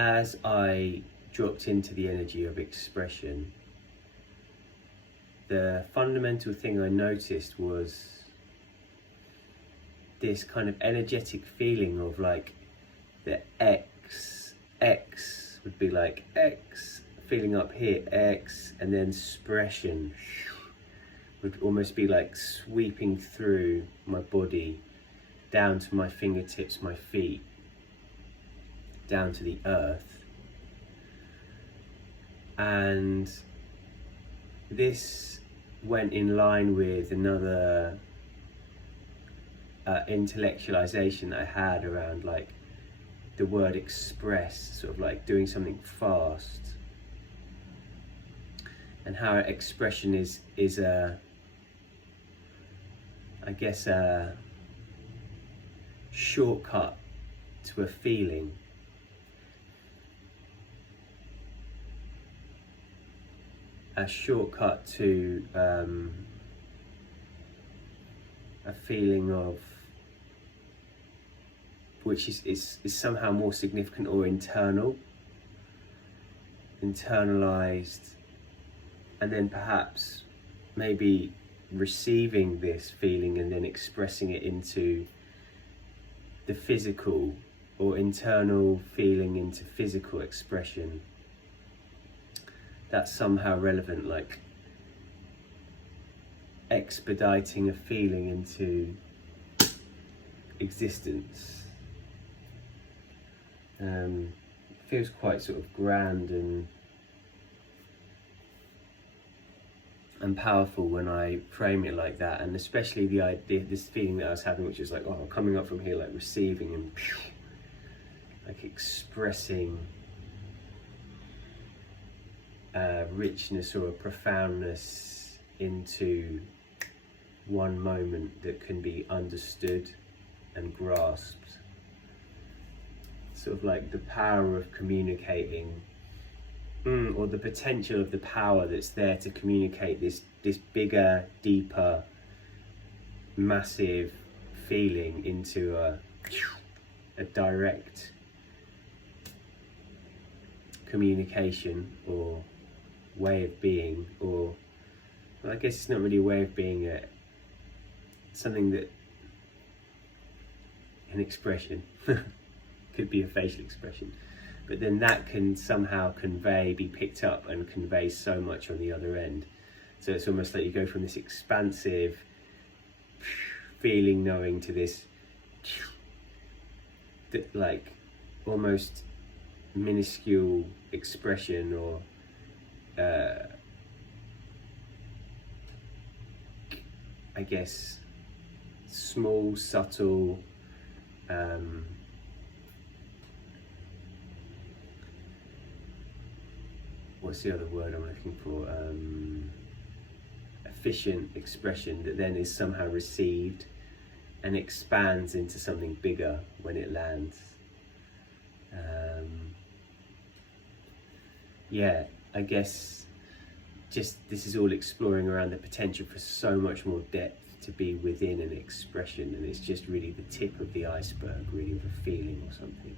As I dropped into the energy of expression, the fundamental thing I noticed was this kind of energetic feeling of like the X would be like X, feeling up here, X, and then expression would almost be like sweeping through my body, down to my fingertips, my feet, down to the earth. And this went in line with another intellectualization that I had around like the word express, sort of like doing something fast, and how expression is a, I guess, a shortcut to a feeling. A shortcut to a feeling of which is somehow more significant or internalized, and then perhaps maybe receiving this feeling and then expressing it into the physical, or internal feeling into physical expression. That's somehow relevant, like expediting a feeling into existence. Feels quite sort of grand and powerful when I frame it like that, and especially the idea, this feeling that I was having, which is like, oh, coming up from here, like receiving and like expressing a richness or a profoundness into one moment that can be understood and grasped. Sort of like the power of communicating, or the potential of the power that's there to communicate this bigger, deeper, massive feeling into a direct communication or way of being, or well, I guess it's not really a way of being, something that, an expression. Could be a facial expression, but then that can somehow be picked up and convey so much on the other end. So it's almost like you go from this expansive feeling, knowing, to this like almost minuscule expression, or I guess small, subtle, what's the other word I'm looking for? Efficient expression that then is somehow received and expands into something bigger when it lands. Yeah, I guess just this is all exploring around the potential for so much more depth to be within an expression, and it's just really the tip of the iceberg, really, of a feeling or something.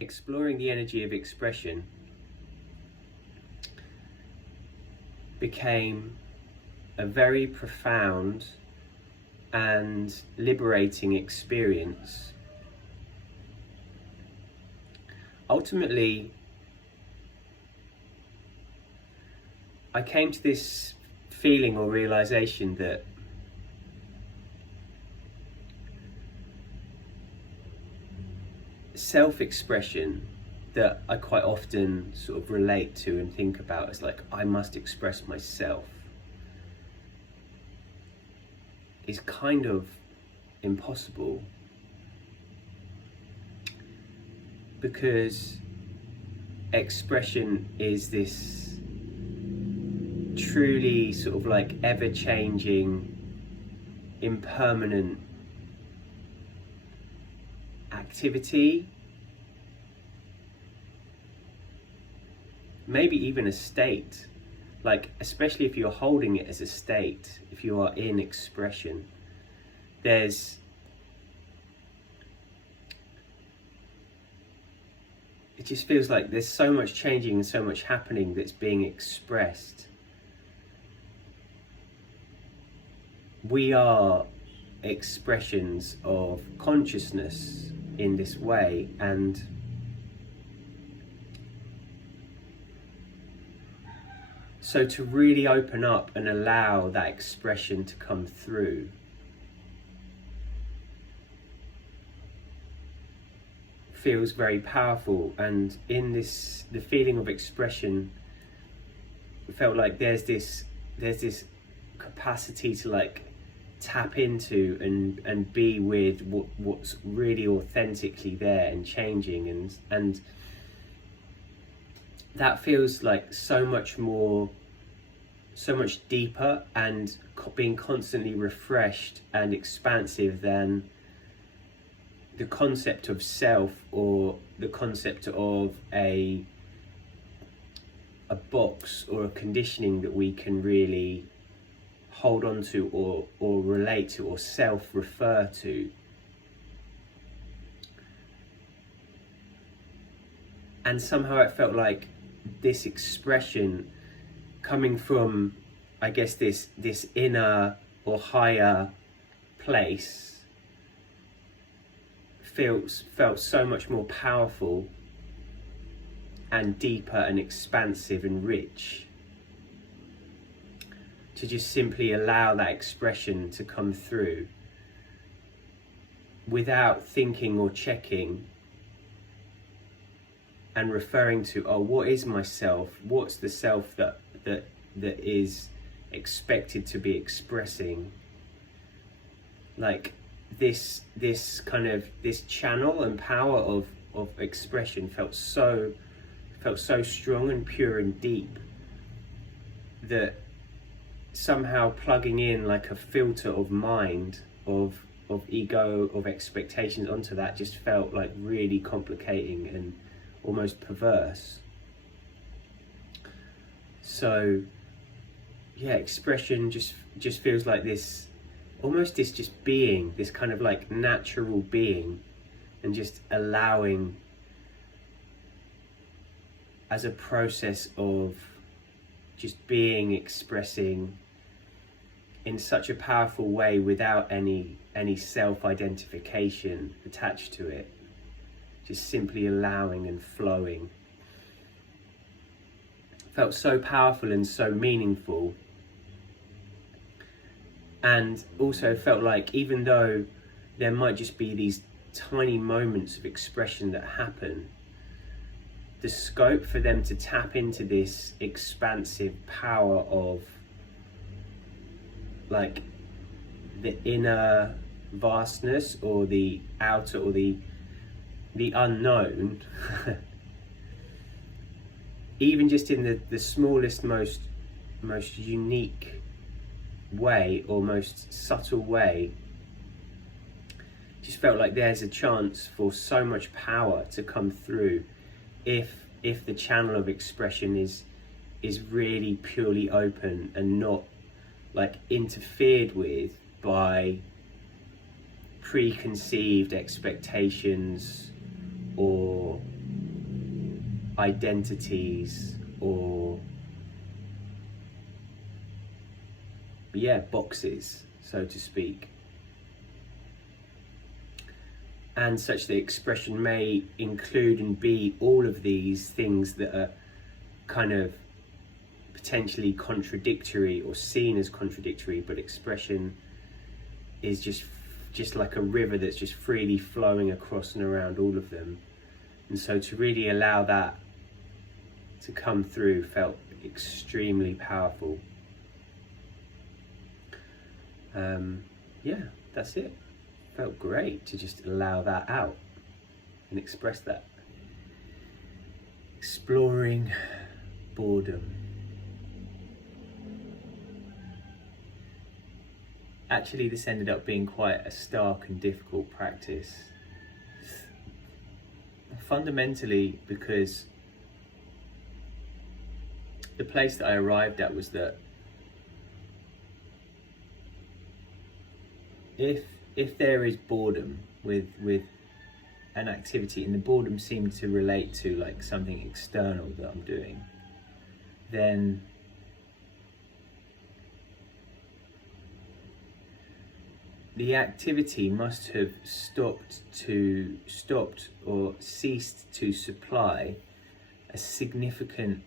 Exploring the energy of expression became a very profound and liberating experience. Ultimately, I came to this feeling or realization that self-expression, that I quite often sort of relate to and think about as like, I must express myself, is kind of impossible, because expression is this truly sort of like ever-changing, impermanent activity, maybe even a state, like especially if you're holding it as a state, if you are in expression, it just feels like there's so much changing and so much happening that's being expressed. We are expressions of consciousness in this way, and so to really open up and allow that expression to come through feels very powerful. And in this, the feeling of expression, it felt like there's this capacity to like tap into and be with what's really authentically there and changing, and that feels like so much deeper and being constantly refreshed and expansive than the concept of self, or the concept of a box or a conditioning that we can really hold on to or relate to or self-refer to. And somehow it felt like this expression coming from, I guess, this inner or higher place felt so much more powerful and deeper and expansive and rich, to just simply allow that expression to come through without thinking or checking and referring to, oh, what is myself? What's the self that is expected to be expressing? Like this kind of this channel and power of expression felt so strong and pure and deep, that somehow plugging in like a filter of mind, of ego, of expectations onto that just felt like really complicating and almost perverse. So yeah, expression just feels like this, almost this just being, this kind of like natural being, and just allowing as a process of just being, expressing in such a powerful way without any self-identification attached to it, just simply allowing and flowing. Felt so powerful and so meaningful. And also felt like, even though there might just be these tiny moments of expression that happen, the scope for them to tap into this expansive power of like the inner vastness, or the outer, or the unknown, even just in the smallest, most unique way, or most subtle way, just felt like there's a chance for so much power to come through if the channel of expression is really purely open and not like interfered with by preconceived expectations or identities or boxes, so to speak. And such that expression may include and be all of these things that are kind of potentially contradictory or seen as contradictory, but expression is just like a river that's just freely flowing across and around all of them. And so to really allow that to come through felt extremely powerful. That's it. Felt great to just allow that out and express that. Exploring boredom. Actually, this ended up being quite a stark and difficult practice. Fundamentally, because the place that I arrived at was that if there is boredom with an activity, and the boredom seemed to relate to like something external that I'm doing, then the activity must have stopped or ceased to supply a significant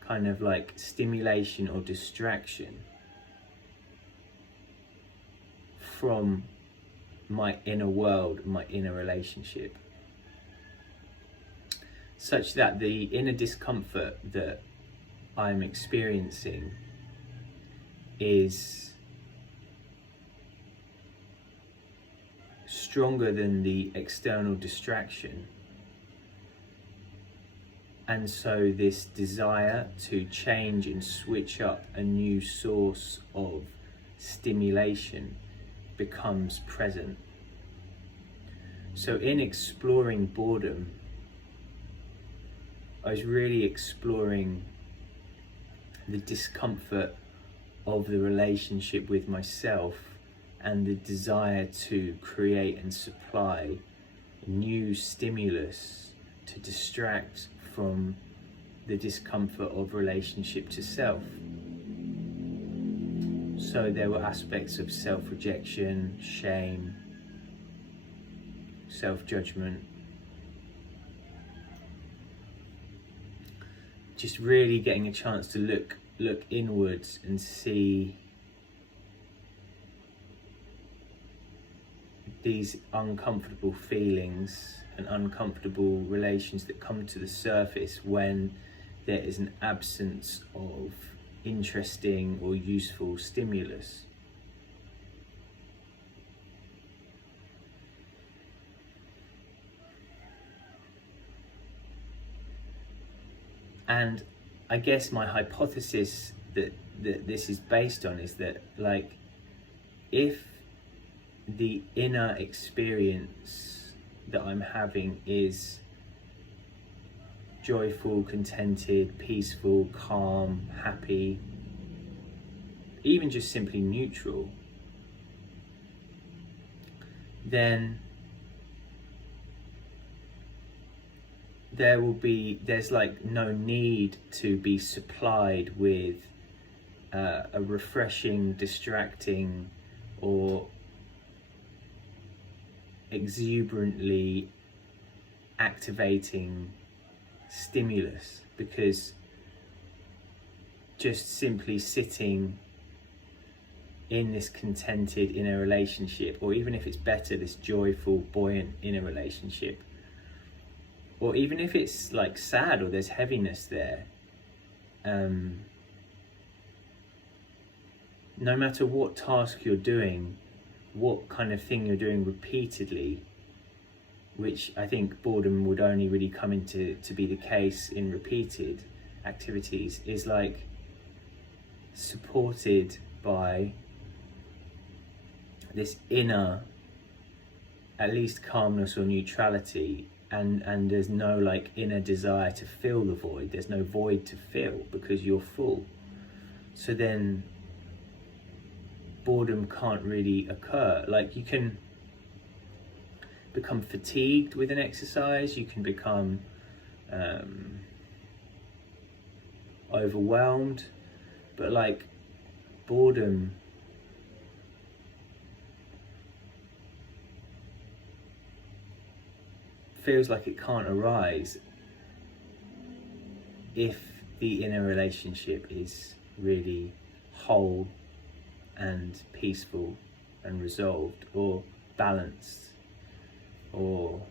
kind of like stimulation or distraction from my inner world, my inner relationship, such that the inner discomfort that I'm experiencing is stronger than the external distraction. And so this desire to change and switch up a new source of stimulation becomes present. So in exploring boredom, I was really exploring the discomfort of the relationship with myself and the desire to create and supply new stimulus to distract from the discomfort of relationship to self. So there were aspects of self-rejection, shame, self-judgment, just really getting a chance to look inwards and see these uncomfortable feelings and uncomfortable relations that come to the surface when there is an absence of interesting or useful stimulus. And I guess my hypothesis that this is based on is that, like, if the inner experience that I'm having is joyful, contented, peaceful, calm, happy, even just simply neutral, then there's like no need to be supplied with a refreshing, distracting, or exuberantly activating stimulus, because just simply sitting in this contented inner relationship, or even if it's better, this joyful, buoyant inner relationship, or even if it's like sad or there's heaviness there, no matter what task you're doing, what kind of thing you're doing repeatedly, which I think boredom would only really come into to be the case in repeated activities, is like supported by this inner, at least, calmness or neutrality, and there's no like inner desire to fill the void. There's no void to fill because you're full. So then boredom can't really occur. Like, you can become fatigued with an exercise, you can become overwhelmed, but like boredom feels like it can't arise if the inner relationship is really whole and peaceful and resolved or balanced or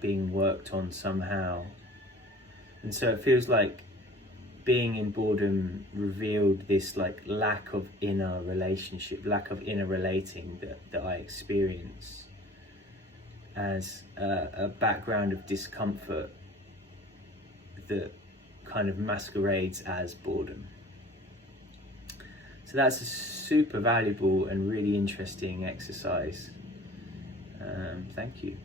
being worked on somehow. And so it feels like being in boredom revealed this like lack of inner relationship, lack of inner relating that I experience as a background of discomfort that kind of masquerades as boredom. So that's a super valuable and really interesting exercise. Thank you.